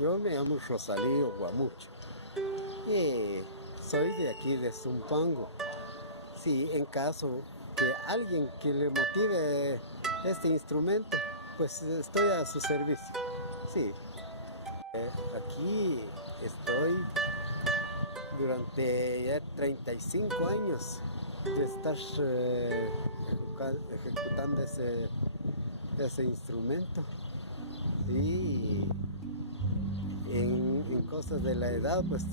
Yo me llamo Rosalío Guamucho y soy de aquí de Zumpango. Si en caso de alguien que le motive este instrumento, pues estoy a su servicio. Sí, aquí estoy durante ya 35 años de estar ejecutando ese instrumento. Y en cosas de la edad, pues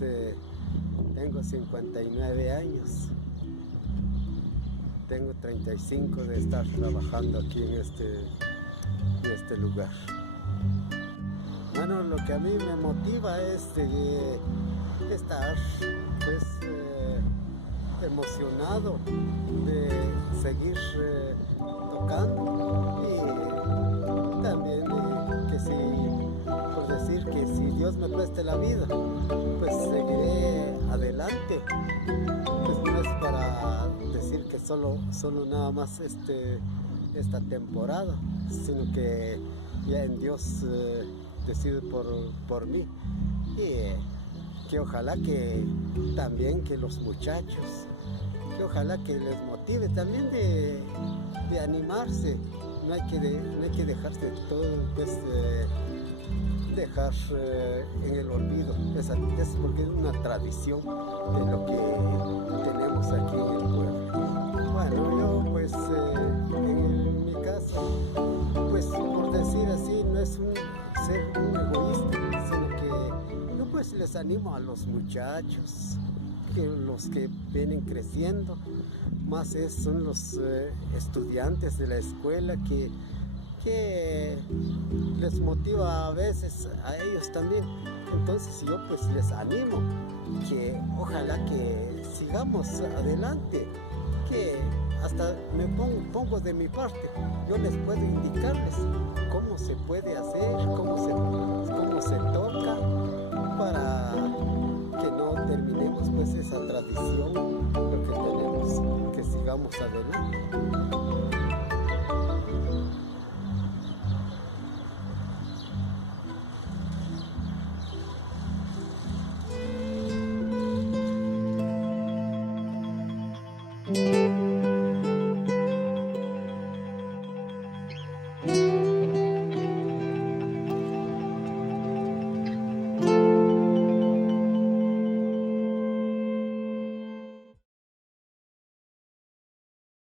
tengo 59 años. Tengo 35 de estar trabajando aquí en este lugar. Bueno, lo que a mí me motiva es estar pues emocionado de seguir tocando y también que si, por decir que si Dios me preste la vida, pues seguiré adelante. Pues no es para decir que solo nada más esta temporada, sino que ya en Dios decide por mí. Y que ojalá que también que los muchachos, que ojalá que les motive también de animarse. No hay que dejarse todo, pues, dejar en el olvido. Es porque es una tradición de lo que tenemos aquí en el pueblo. Bueno, yo pues en mi caso, pues por decir así, no es ser un egoísta, sino que yo pues les animo a los muchachos, que los que vienen creciendo, más son los estudiantes de la escuela que les motiva a veces a ellos también. Entonces yo pues les animo que ojalá que sigamos adelante, que hasta me pongo de mi parte. Yo les puedo indicarles cómo se puede hacer, cómo se toca, para que no terminemos pues esa tradición, lo que tenemos, que sigamos adelante.